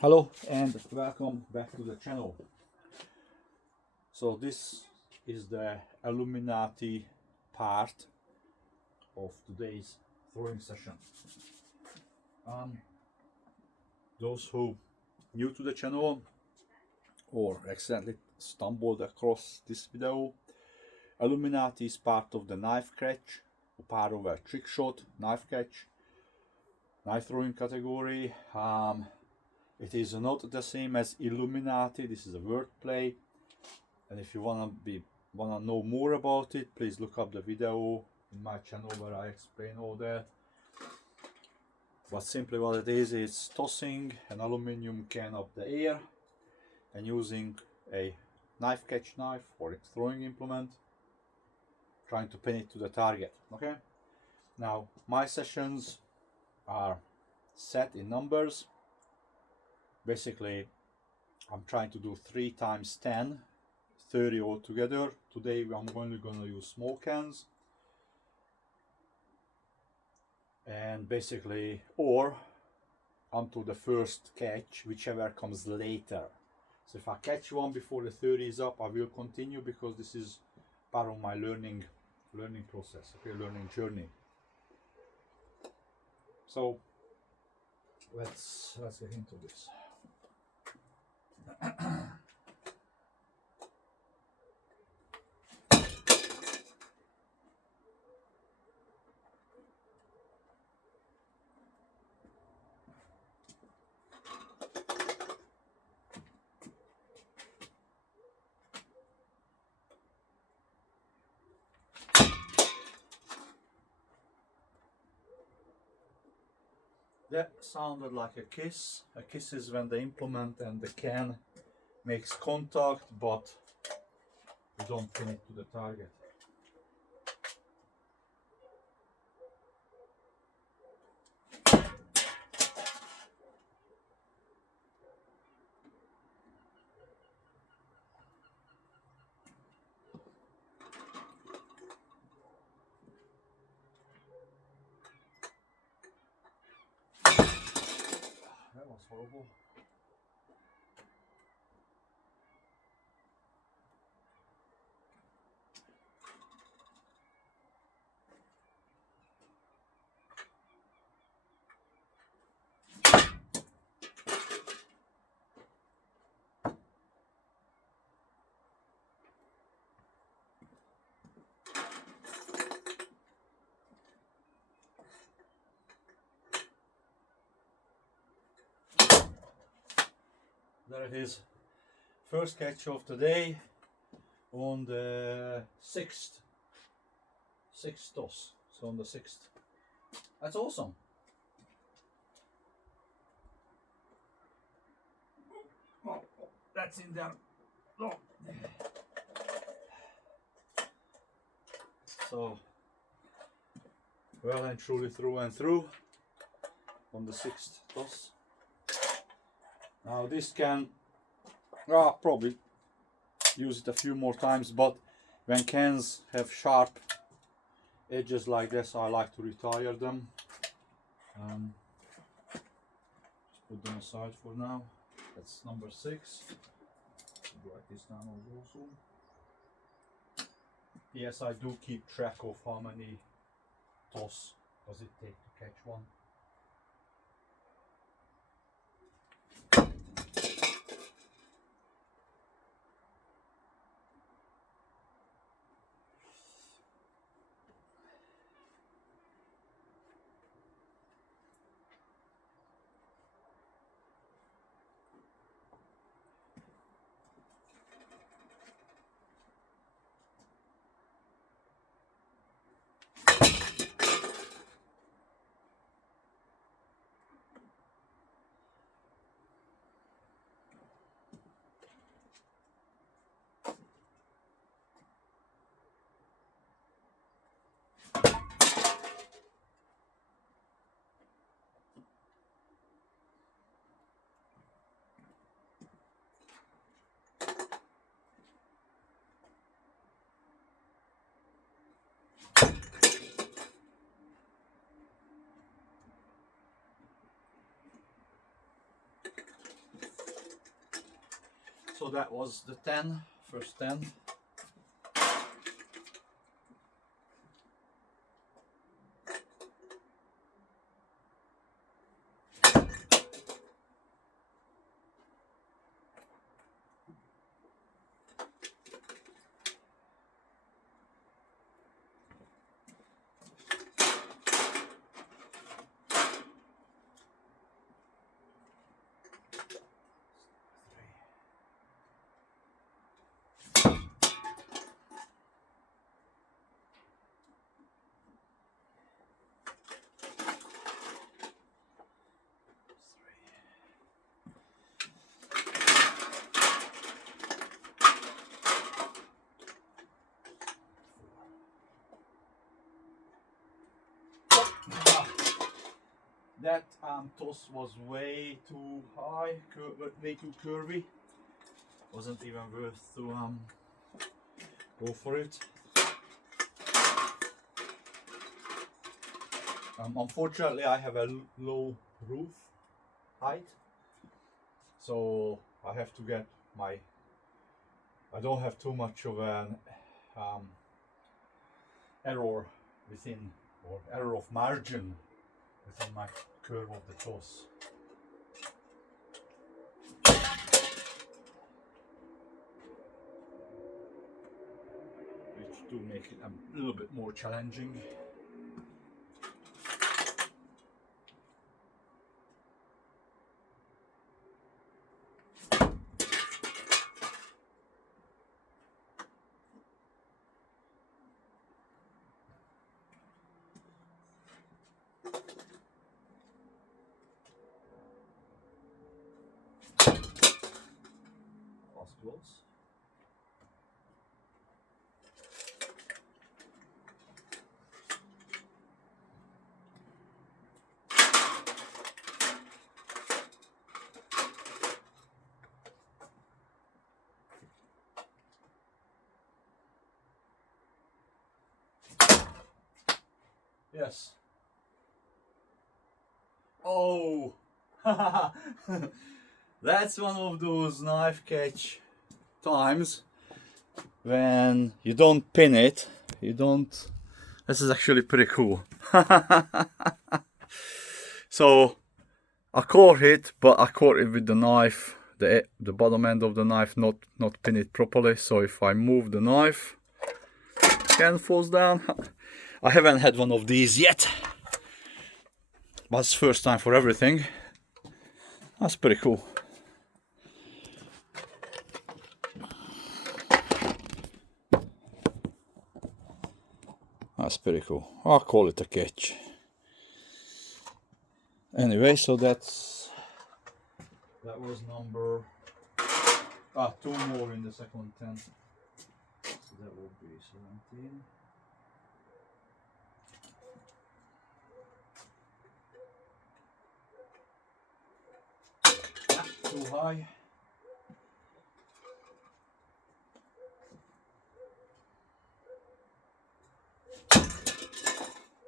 Hello and welcome back to the channel. So this is the Aluminati part of today's throwing session. Those who new to the channel or accidentally stumbled across this video, Aluminati is part of the knife catch, part of a trick shot, knife catch, knife throwing category. It is not the same as Illuminati. This is a wordplay, and if you wanna know more about it, please look up the video in my channel where I explain all that. But simply what it is, it's tossing an aluminium can up the air and using a knife catch knife or a throwing implement, trying to pin it to the target. Okay. Now my sessions are set in numbers. Basically, I'm trying to do 3 times 10, 30 altogether. Today I'm only going to use small cans, and basically, or until the first catch, whichever comes later. So if I catch one before the 30 is up, I will continue, because this is part of my learning process, okay, learning journey. So let's get into this. That sounded like a kiss. A kiss is when the implement and the can makes contact, but you don't pin it to the target. That was horrible. There it is. First catch of the day on the sixth toss. So on the 6th. That's awesome. Oh, that's in there. Oh. So well and truly through and through on the 6th toss. Now this can probably use it a few more times, but when cans have sharp edges like this, I like to retire them. Just put them aside for now. That's number 6. Write this down also. Yes, I do keep track of how many toss does it take to catch one. So that was the first 10. That toss was way too high, way too curvy. Wasn't even worth to go for it. Unfortunately, I have a low roof height, so I have to get my. I don't have too much of an error within, or error of margin within my curve of the toss. Which do make it a little bit more challenging. Close. Yes. Oh, that's one of those knife catch times when you don't pin it. You don't. This is actually pretty cool. So I caught it, but I caught it with the knife, the bottom end of the knife, not pin it properly. So if I move the knife, it can falls down. I haven't had one of these yet, but it's first time for everything. That's pretty cool. That's pretty cool. I'll call it a catch. Anyway, so that was number 2 more in the second 10. So that will be 17. Too high.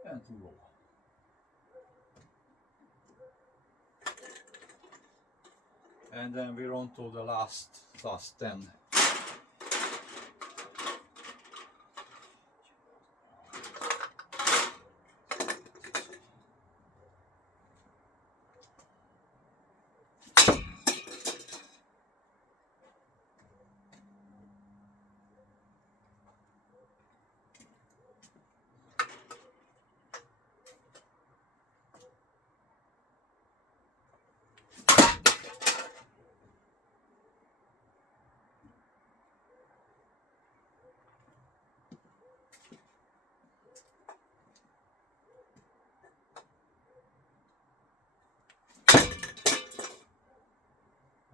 And too low. And then we're on to the last 10.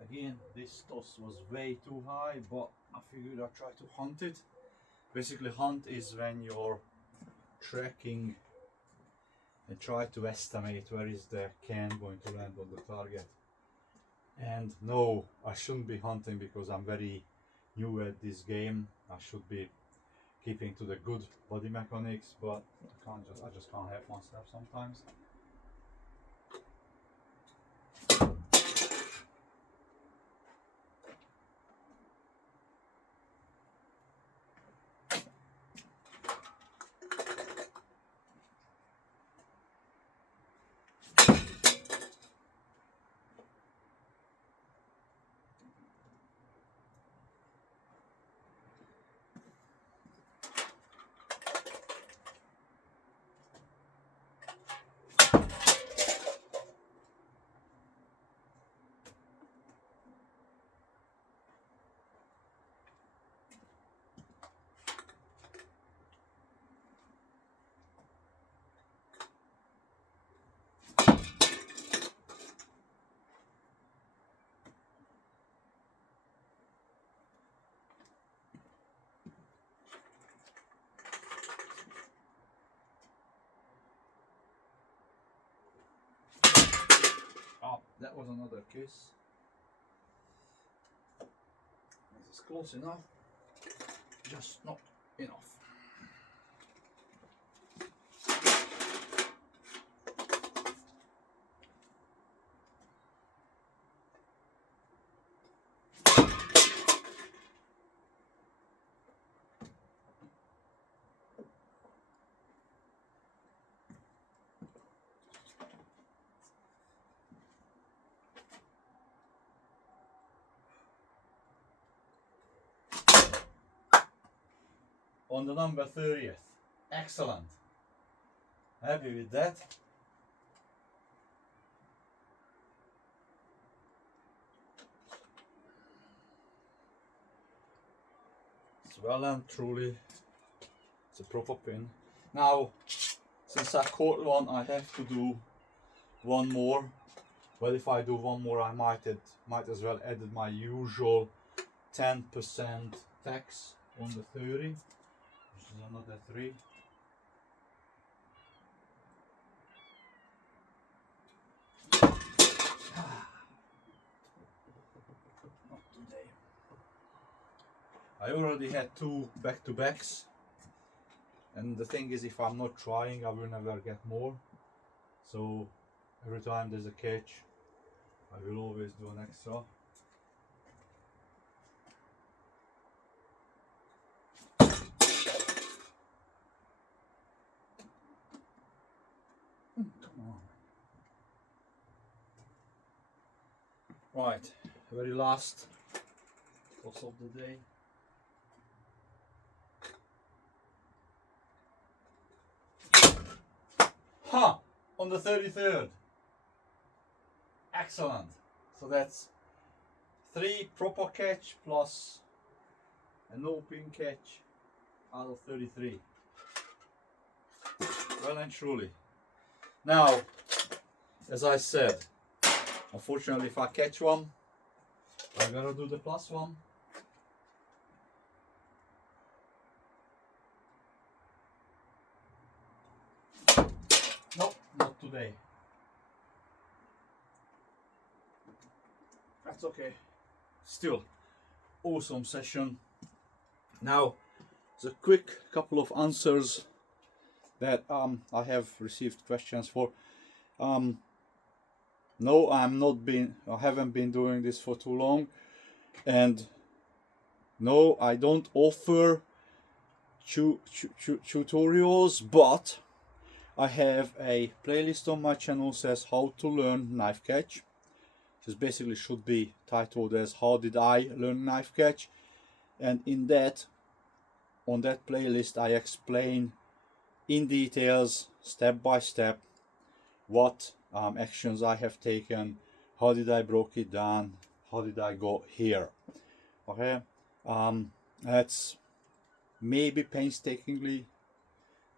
Again, this toss was way too high, but I figured I'd try to hunt it. Basically, hunt is when you're tracking and try to estimate where is the can going to land on the target. And no, I shouldn't be hunting because I'm very new at this game. I should be keeping to the good body mechanics, but I just can't help myself sometimes. that was another case. This is close enough, just not enough. On the number 30th. Excellent. Happy with that. It's well and truly, it's a proper pin. Now, since I caught one, I have to do one more. Well, if I do one more, I might as well add my usual 10% tax on the 30. Which is another 3. Not today. I already had 2 back-to-backs, and the thing is, if I'm not trying, I will never get more. So every time there's a catch, I will always do an extra. Right, very last toss of the day. Ha! On the 33rd. Excellent. So that's 3 proper catch plus a no pin catch out of 33. Well and truly. Now, as I said, unfortunately, if I catch one, I gotta do the plus one. Nope, not today. That's okay. Still, awesome session. Now, the quick couple of answers that I have received questions for. No, I haven't been doing this for too long, and no, I don't offer tutorials, but I have a playlist on my channel says how to learn knife catch. This basically should be titled as how did I learn knife catch, and on that playlist I explain in details, step by step, what actions I have taken, how did I broke it down, how did I go here. Okay, that's maybe painstakingly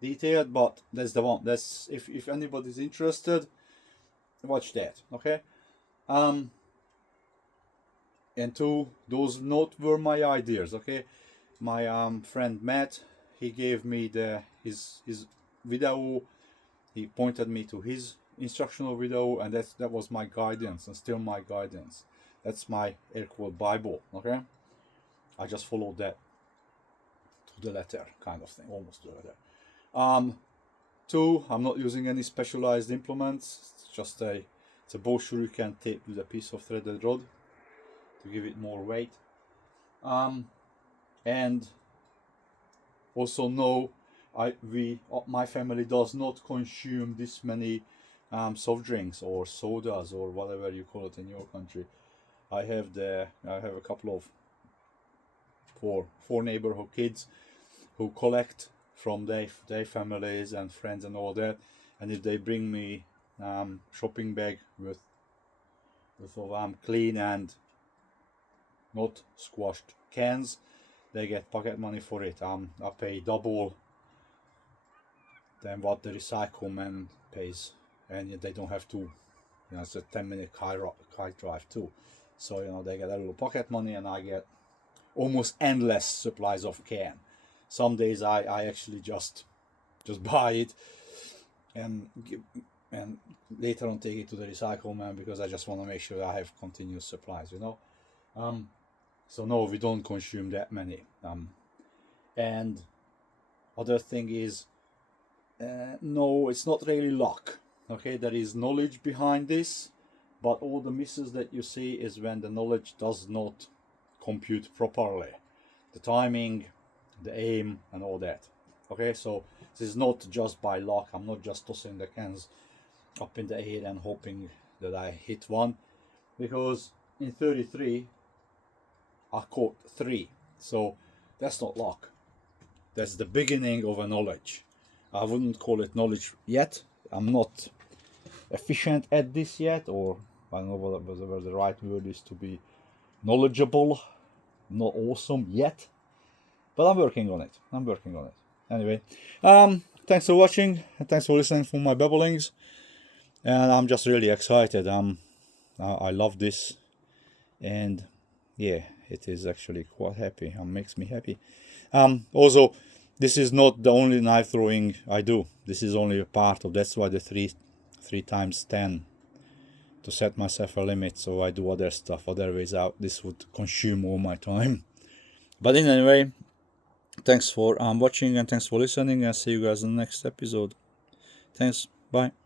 detailed, but that's the one. That's if anybody's interested, watch that. Okay, and 2, those not were my ideas. Okay, my friend Matt, he gave me his video. He pointed me to his instructional video, and that was my guidance, and still my guidance. That's my air quote Bible. Okay, I just followed that to the letter, kind of thing, almost to the letter. 2, I'm not using any specialized implements. It's just it's a bow shuriken tape with a piece of threaded rod to give it more weight. And also no, my family does not consume this many soft drinks or sodas or whatever you call it in your country. I have a couple of four neighborhood kids who collect from their families and friends and all that, and if they bring me shopping bag with clean and not squashed cans, they get pocket money for it. I pay double than what the recycle man pays, and they don't have to. It's a 10-minute kite drive too, so they get a little pocket money, and I get almost endless supplies of can. Some days I actually just buy it and and later on take it to the recycle man, because I just want to make sure I have continuous supplies, you know. So no, we don't consume that many. And other thing is, no, it's not really luck. Okay, there is knowledge behind this, but all the misses that you see is when the knowledge does not compute properly. The timing, the aim, and all that. Okay, so this is not just by luck. I'm not just tossing the cans up in the air and hoping that I hit one, because in 33 I caught 3. So that's not luck. That's the beginning of a knowledge. I wouldn't call it knowledge yet. I'm not efficient at this yet, or I don't know whether the right word is to be knowledgeable, not awesome yet, but I'm working on it. Anyway, thanks for watching, and thanks for listening for my babblings, and I'm just really excited. I love this, and yeah, it is actually quite happy. It makes me happy. Also, this is not the only knife throwing I do. This is only a part of. That's why the 3 times 10, to set myself a limit. So I do other stuff, other ways out. This would consume all my time. But in any way, thanks for watching, and thanks for listening. And see you guys in the next episode. Thanks. Bye.